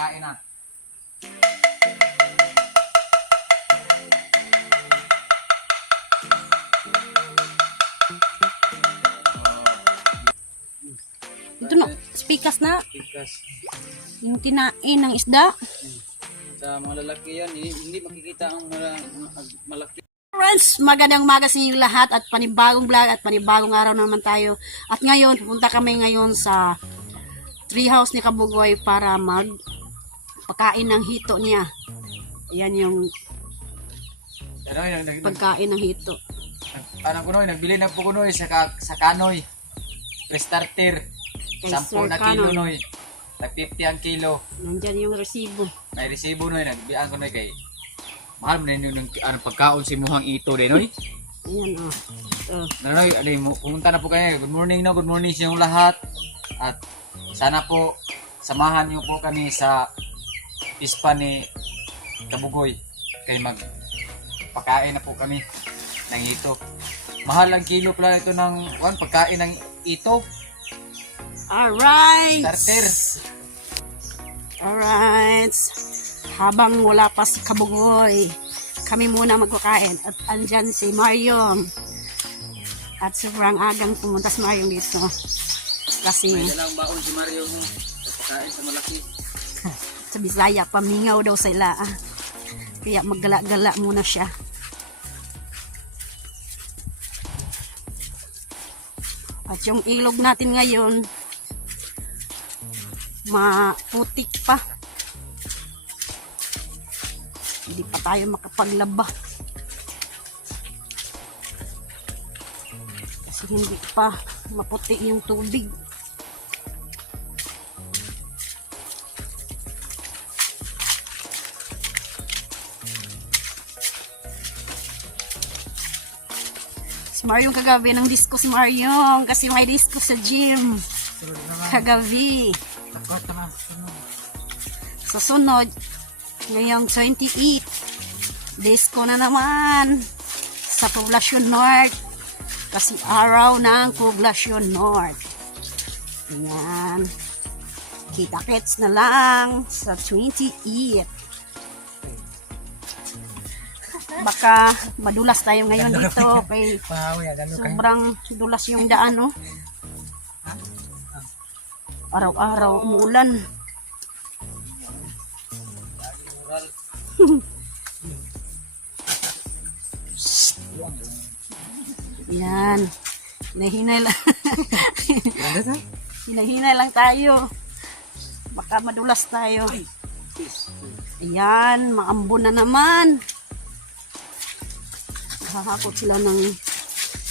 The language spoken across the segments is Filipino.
pagkain na. Ito na, spikas na. Tikas. Yung tinain ng isda. Sa mga lalaki yan, hindi makikita ang malaki. Friends, magandang umaga sa inyong lahat at panibagong vlog at panibagong araw naman tayo. At ngayon, pupunta kami ngayon sa treehouse ni Kabugoy para magpakain ng hito niya. Ayan yung pagkain ng hito. Anong kunoy, nagbili na po kunoy sa kanoy. Pre-starter. Kay 10 Sir na kilo Canon. noy. Nag 50 ang kilo. Nandyan yung resibo. May resibo noy, nagbian ko noy kay mahal mo na yung pagkaon si muhang ito din noy. Ayan o. Noy, pumunta na po kayo. Good morning no, good morning sa inyong lahat. At sana po samahan niyo po kami sa ispa ni Kabugoy kay magpakain na po kami ng ito. Mahal ang kilo pala ito ng pagkain ng ito. Alright! Starter. Alright! Habang wala pa si Kabugoy, kami muna magkakain. At andyan si Mariong. At sobrang agang pumunta si Mariong dito. Kasi May dalang baon si Mario mo sa pagkain sa malaki. sa Bisaya, pamingaw daw sila. Kaya maggala-gala muna siya. At yung ilog natin ngayon, maputik pa. Hindi pa tayo makapaglaba. Kasi hindi pa maputi yung tubig. Si Mariong kagabi ng disco si Mariong kasi may disco sa gym. Kagabi. Sa sunod, ngayong 28, disco na naman sa Poblacion North. Kasi araw ng Poblacion North. Ayan. Kita-kits na lang sa 28. Baka madulas tayo ngayon dito kay sobrang dulas yung daan, no? Araw-araw umuulan. Yan. Hinahinay lang. Hinahinay lang tayo. Baka madulas tayo. Ayan, maambon na naman. Hahakot sila ng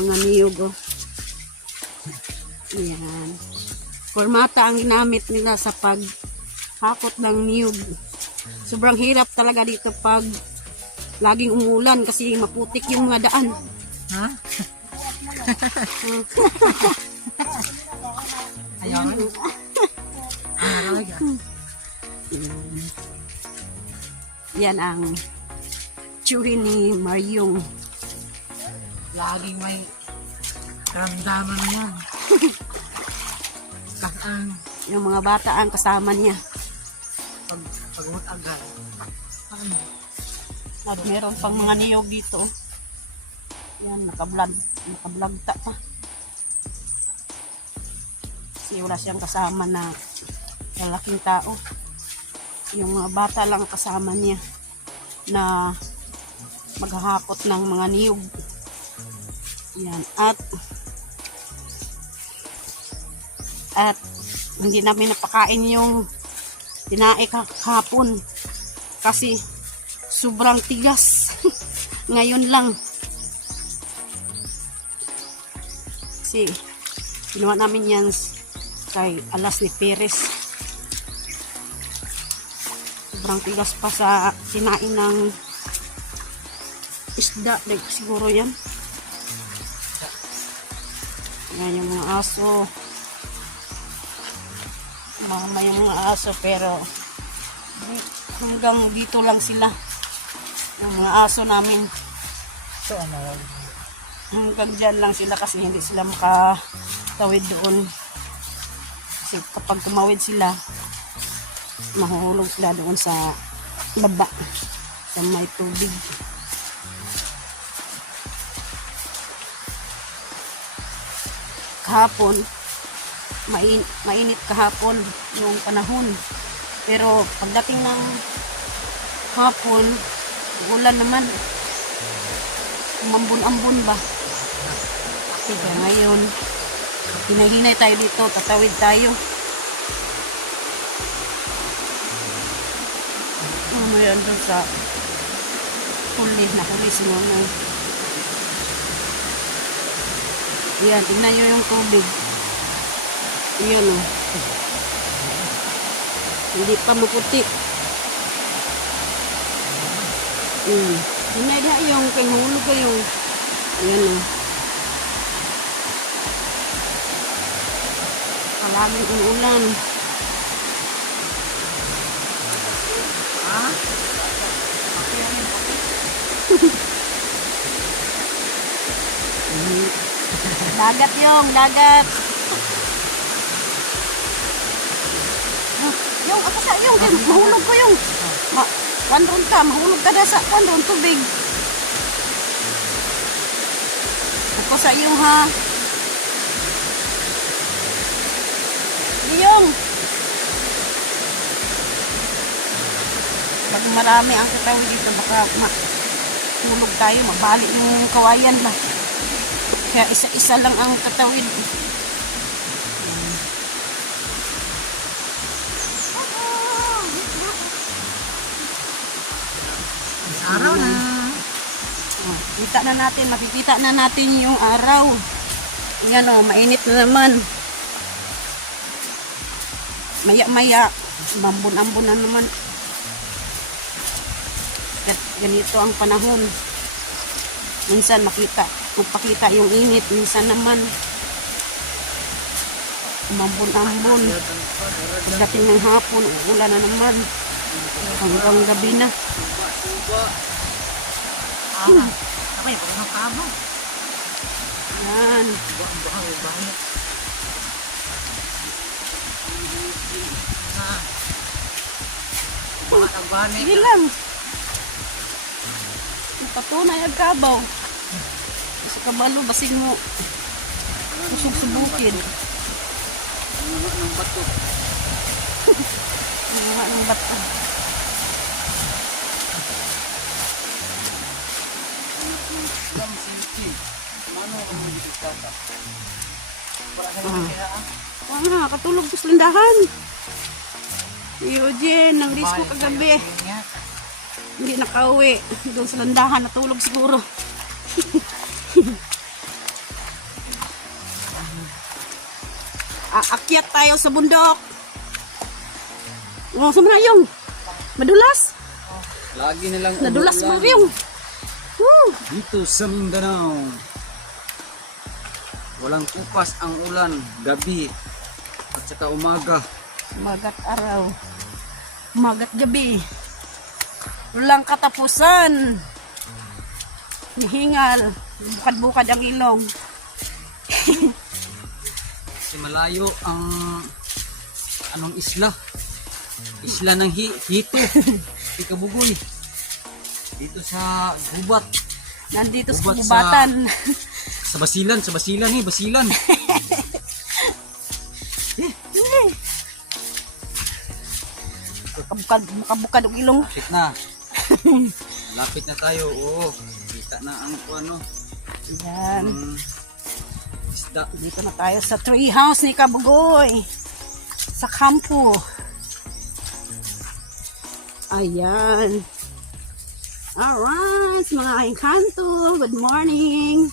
mga niyog. Oh. Ayan. Formata ang ginamit nila sa paghakot ng niyog. Sobrang hirap talaga dito pag laging umulan kasi maputik yung mga daan. Ha? Ayaw. Yan ang tsuri ni Mariong. Laging may karamdaman yan. Kasang Yung mga bata ang kasama niya. pag-utagan. Ano? At meron pang mga niyog dito. Yan, nakablagta pa. Kasi wala siyang kasama na lalaking tao. Yung mga bata lang kasama niya na maghahakot ng mga niyog. Yan. At hindi namin napakain yung tinae kahapon kasi sobrang tigas. Ngayon lang. Kasi ginawa namin yan kay Alas ni Perez. Sobrang tigas pa sa tinain ng isda. Like, siguro yan. Yan yung mga aso. May mga aso pero hanggang dito lang sila. Yung mga aso namin. So ano? Hanggang dyan lang sila kasi hindi sila makatawid doon. Kasi kapag tumawid sila, mahuhulog sila doon sa baba sa may tubig. Kahapon, mainit kahapon yung panahon. Pero pagdating ng hapon, ulan naman. Umambon-ambon ba? Kaya ngayon, hinay-hinay tayo dito, tatawid tayo. Mayroon doon sa huli, nahuli si Nonoy. Yan, tignan nyo yung tubig. Yan o. Hindi pa maputi. Yan. Hinay na yung kanghulog kayo. Yan o. Maraming umulan. Dagat yung, dagat. Yung, ako sa yung, mahulog ko yung. Wandron ka, mahulog ka na sa wandron tubig. Ako sa iyo ha. Yung. Pag marami ang katawid dito, baka mahulog tayo, mabalik yung kawayan ba. Kaya isa-isa lang ang katawid. Araw na. Oh, kita na natin, makikita na natin yung araw. Yan o, mainit na naman. Maya-maya, mambun-ambun na naman. Ganito ang panahon. Minsan magpakita yung init, minsan naman mambun-ambun. Pagdating ng hapon, ulan na naman. Hanggang gabi na. Ay, pag nakabo. Yan. Sige lang. Patunay ang kabaw. Sa kabalo, basig mo. Susug-subukin. Ng bato. Mga ng bato. Katulog sa lindahan. Eugene, nang disco kagabi. Hindi nakauwi. Doon sa landahan, natulog siguro. Aakyat tayo sa bundok. Oh, sumuna yung. Madulas. Lagi na lang Nadulas mo yung. dito sa Mindanao. Walang kupas ang ulan gabi at saka umaga. Umagat araw. Umagat gabi. Walang katapusan. Hihingal. Bukad-bukad ang ilong. Kasi malayo ang anong isla? Isla ng Hito. Ikabugoy. Dito sa gubat. Nandito sa Gubat kubatan. Sa Basilan Basilan. Bukad-bukad ang ilong. Lapit na. Lapit na tayo. Oo. Kita na ang ano. Yan. Isda. Dito na tayo sa tree house ni Kabugoy. Sa kampo. Ayan. Alright, mga engkanto. Good morning.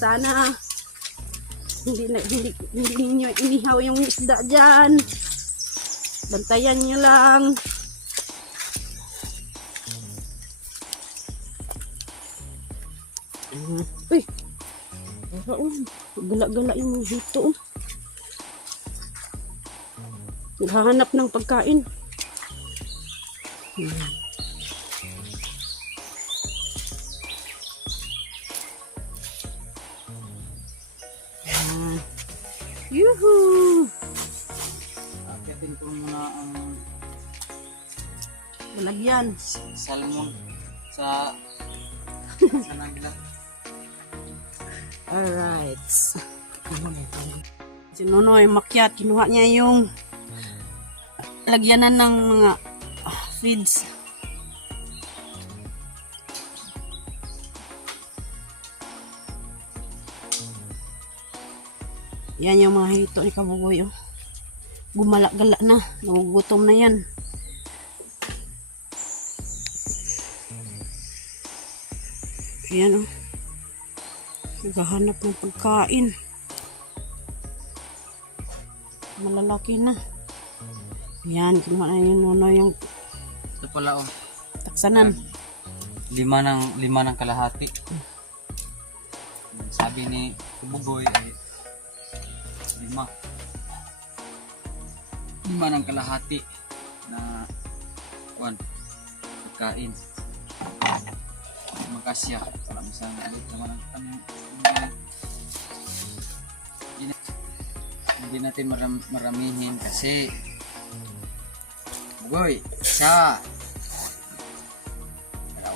Sana hindi ninyo inihaw yung isda dyan. Bantayan nyo lang. Uy, gala-gala yung hito. Naghahanap ng pagkain. Yuhu! Akitin ko muna ang Lalagyan. salmon sa naglat. Alright. Si Nonoy makyat, kinuha niya yung lagyanan ng mga feeds. Yan yung mga hito ni Kabugoy. Oh. Gumala-gala na. Nagugutom na yan. Ayan oh. Naghahanap ng pagkain. Malalaki na. Yan, kinuha na yung Nono yung Ito pala oh. taksanan. 5 ng kalahati. Sabi ni Bugoy ay 5 ng kalahati na pagkain. Magkasya. Para misang alit naman ang hindi natin maramihin kasi Bugoy, 1,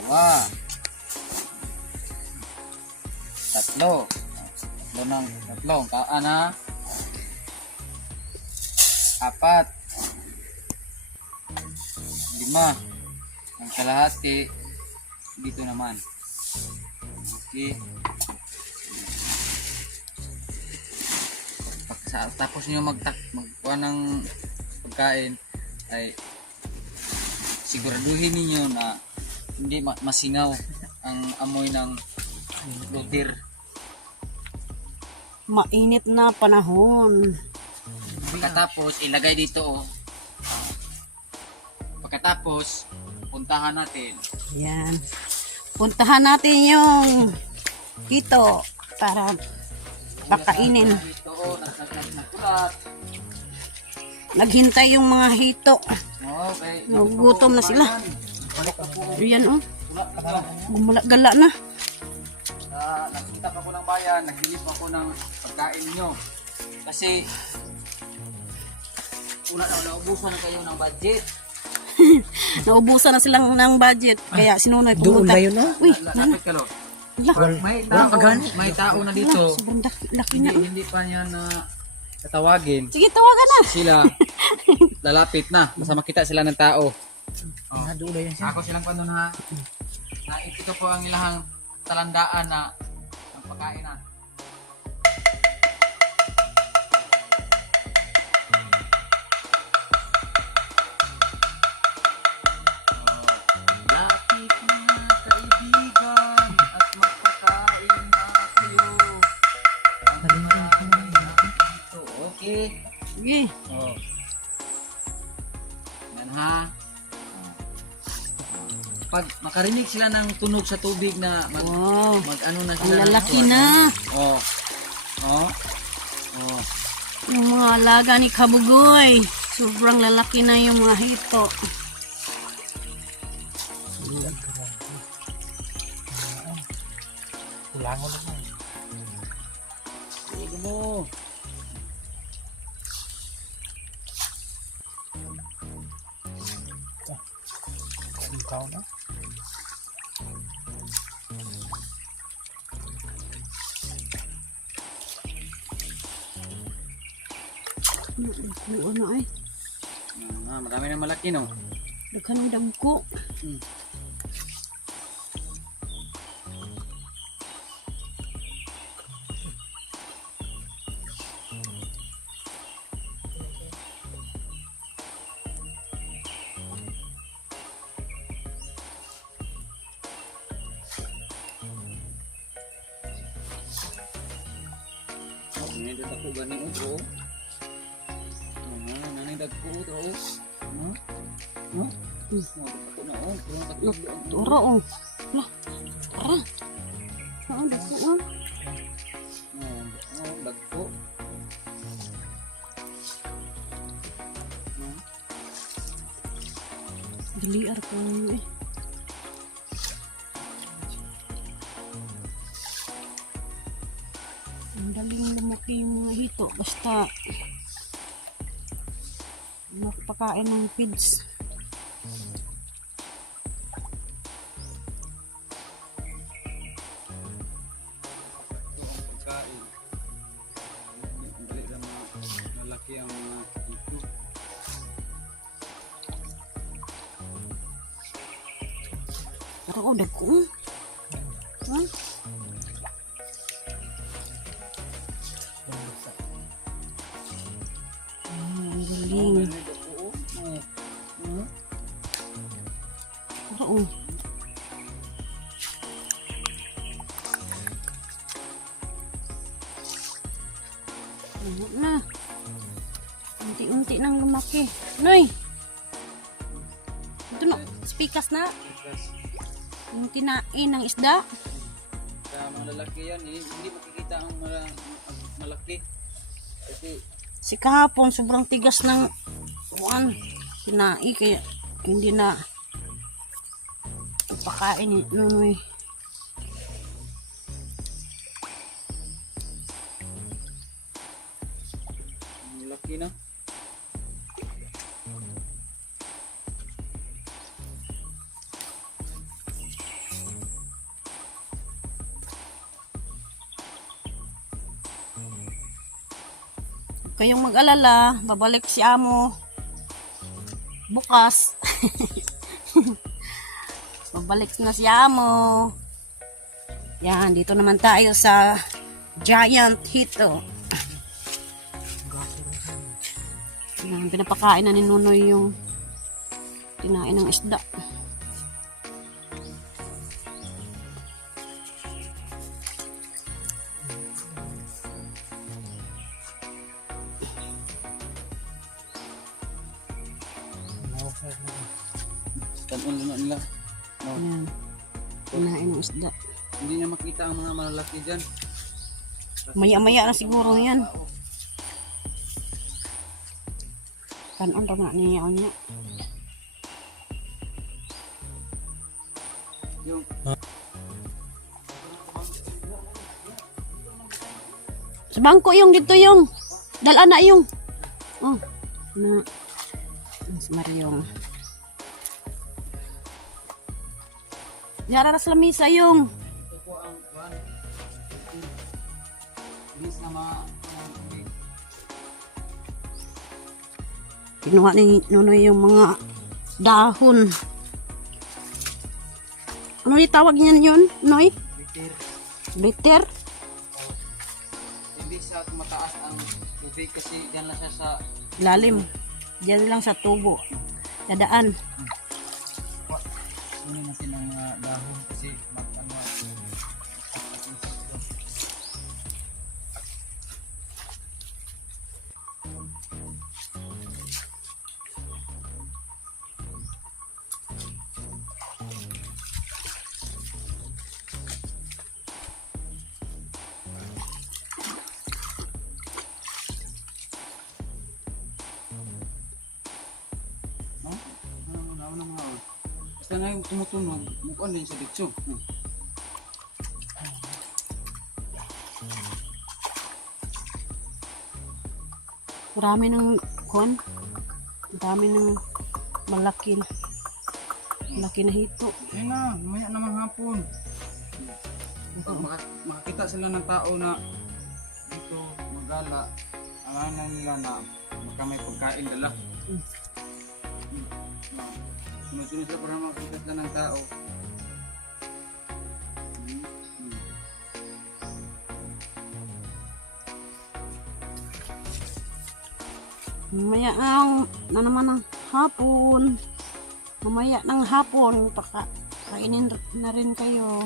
2, 3. Tatlong kaan ha. 4, 5 ang kalahati dito naman. Okay. Tapos nyo magkuha ng pagkain ay siguraduhin niyo na hindi masingaw ang amoy ng lutir. Mainit na panahon. Pagkatapos ilagay dito oh. Pagkatapos puntahan natin. Yan. Puntahan natin yung hito para pakainin. Dito oh, nagkulat. Naghintay yung mga hito. Okay. Nagugutom na sila. Balik ako. Ayan oh. Kulat na to. Gumala-gala na. Nagpunta ako ng bayan, naghilip ako ng pagkain nyo. Kasi una na naubusan na kayo ng budget. Naubusan na silang ng budget. Kaya sinunoy pumunta. Doon ba yun ah? Uy, Lapit ka lo. May tao na dito. sobrang laki na. Hindi pa niya na tatawagin. Sige, tawagan na. Sila lalapit na. Basta makita sila ng tao. Oh. Doon ba yan siya? Ako silang pandun ha. Na ito po ang ilahang talandaan na ang pagkain na. Lapit na kaibigan at magpakain na kayo. Ang marami na ito. Okay. Sige. Oh. Yan ha. Pag makarinig sila ng tunog sa tubig na Wow. ano na Ang sila. lalaki na. Oh. Oh. Oh. Yung mga alaga ni Kabugoy. Sobrang lalaki na yung mga hito. Kulangon naman. Sige mo. Ikaw na. Ano ay? Marami na malaki no. Daghan ng dagko. Nanay dagko gani bro. Nanay dagko bro. No? No? Dagko na oh. Turo oh. Lah. Tara. Saan dagko oh? Dagko. Diliar ko eh. Ang daling lumaki yung mga hito. Basta magpakain ng feeds. Pagkain. Hindi na malaki ang mga ito. Pero oh, dagko. Ha? Ang galing. Oo. Ano na. Unti-unti nang lumaki. Noy! Ito no, spikas na. Yung kinain ng isda. Sa malalaki yan, hindi makikita ang malaki. Kasi Si kahapon, sobrang tigas ng kuwan. Kinain, kaya hindi na pakain ni Nunoy. malaki na. Kayong mag-alala, babalik si Amo bukas. Babalik na si Amo. Yan, dito naman tayo sa Giant Hito. Yan, pinapakain na ni Nunoy yung kinain ng isda. Kanon na nila. No. Yan, kinain ng isda. Hindi niya makita ang mga malalaki dyan. Maya-maya na siguro yan. Kanon daw na niya niya. Yung Sa bangko yung dito yung. Dala na yung. Oh, na. Mas Mariong. Yara sa lamisa yung. ito po ang one. Bis na mga Kinuha ni Nunoy yung mga dahon. Ano itawag niyan yun, Noy? bitter. Bitter? Hindi sa tumataas ang tubig kasi yan lang siya sa Lalim. Diyan lang sa tubo. Dadaan. kunin natin ang dahon kasi ano. No? Ano mga basta na yung tumutunog, mukhaan din sa ditso. Marami ng kuwan. Marami ng malaki na hito. Ayun na, mamaya namang hapon. Pag makakita sila ng tao na dito magala, alam na nila na baka may pagkain dala. Sunod-sunod sila para makakita sila ng tao. Mamaya na naman ng hapon. Mamaya ng hapon, kainin na rin kayo.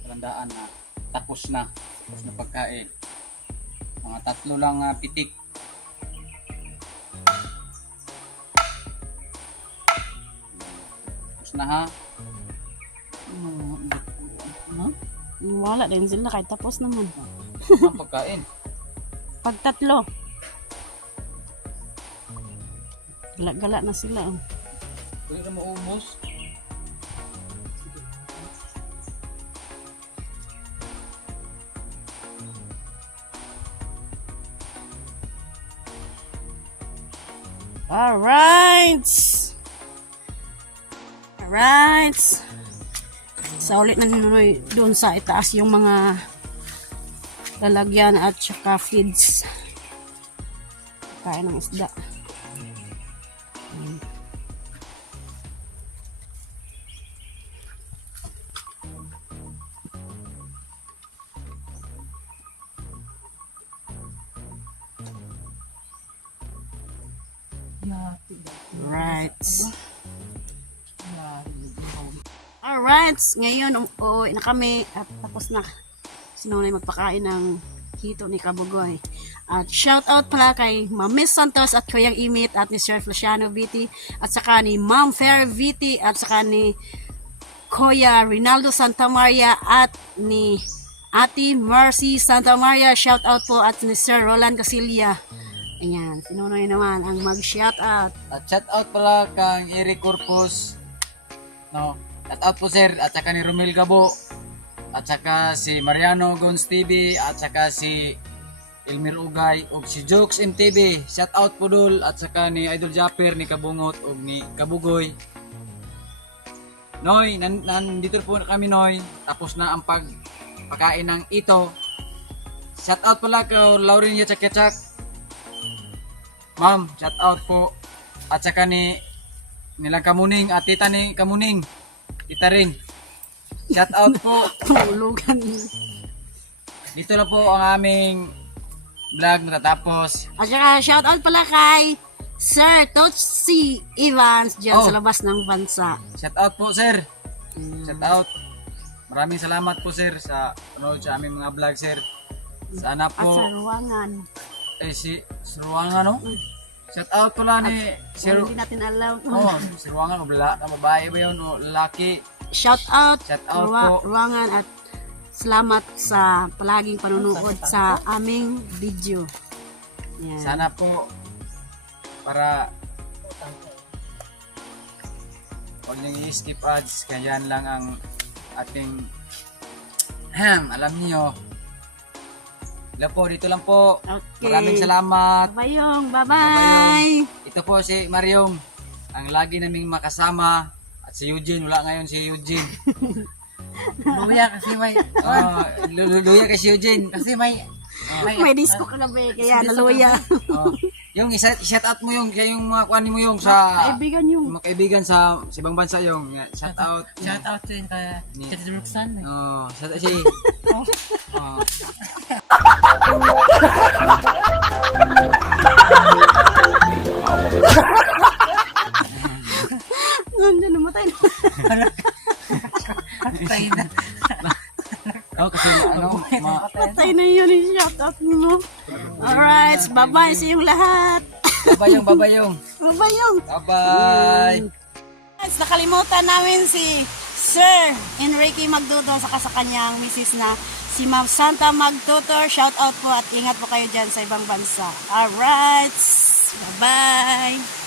Talandaan na tapos na pagkain. Mga 3 lang pitik. Tapos na ha. Wala din sila kahit tapos naman. Ang pagkain. Pag 3. Gala-gala na sila. Oh. Pwede na maubos. Alright. Alright. Sa ulit na nunoy doon sa itaas yung mga lalagyan at saka feeds. Kain ng isda. Right. Alright, ngayon uuwi na kami at tapos na sinunay magpakain ng hito ni Kabugoy. At shout out pala kay Ma'am Miss Santos at Kuyang Imit at ni Sir Feliciano Viti at saka ni Ma'am Fair Viti at saka ni Kuya Rinaldo Santa Maria at ni Ate Mercy Santa Maria. Shout out po at ni Sir Roland Casilia. Ayan, sinunay naman ang mag-shout out. At shout out pala kang Eric Corpus. No, shout out po sir at saka ni Romel Gabo at saka si Mariano Gons TV at saka si Elmer Ugay ug si Jokes MTV. Shout out po dul at saka ni Idol Japper ni Kabungot ug ni Kabugoy. Noy, nandito po kami Noy. Tapos na ang pagpakain ng ito. Shout out pala kay Lauren Yachak. Ma'am, shout out po. At saka nilang Kamuning at tita ni Kamuning. Tita rin. Shout out po. Hulugan. Dito na po ang aming vlog natatapos. At saka shout out pala kay Sir Totsi Evans dyan sa labas ng bansa. Shout out po sir. Shout out. Maraming salamat po sir sa panood sa aming mga vlog sir. Sana At po sa ruwangan. si Ruangan no? Shout out pala ni Sir. Hindi natin alam. Si Ruangan, babae ba yun o lalaki? Shout out, Shout out po. ruwangan at salamat sa palaging panunood sa aming video. Yan. Sana po para huwag niyong i-skip ads kaya yan lang ang ating alam niyo. Wala po, dito lang po. Okay. Maraming salamat. Bayong, bye-bye. Ito po si Mariong, ang lagi naming makasama. At si Eugene, wala ngayon si Eugene. Luya kasi may... Luya kay si Eugene. Kasi may... May disco ka gabi, kaya naluya. Yung shout out mo yung kaya yung mga kuanin mo yung sa Kaibigan yung mga kaibigan sa ibang bansa yung shout out. Shout out din kay Tita Roxanne. Shout out si. Nandiyan namatay na. Patay na. Kasi Patay na yun yung shoutout mo. Alright, bye-bye sa yung lahat. babayong. Bye-bye. Bye-bye. Guys, nakalimutan namin si Sir Enrique Magtutor saka sa kanyang misis na si Ma'am Santa Magtutor. Shoutout po at ingat po kayo dyan sa ibang bansa. Alright, bye-bye.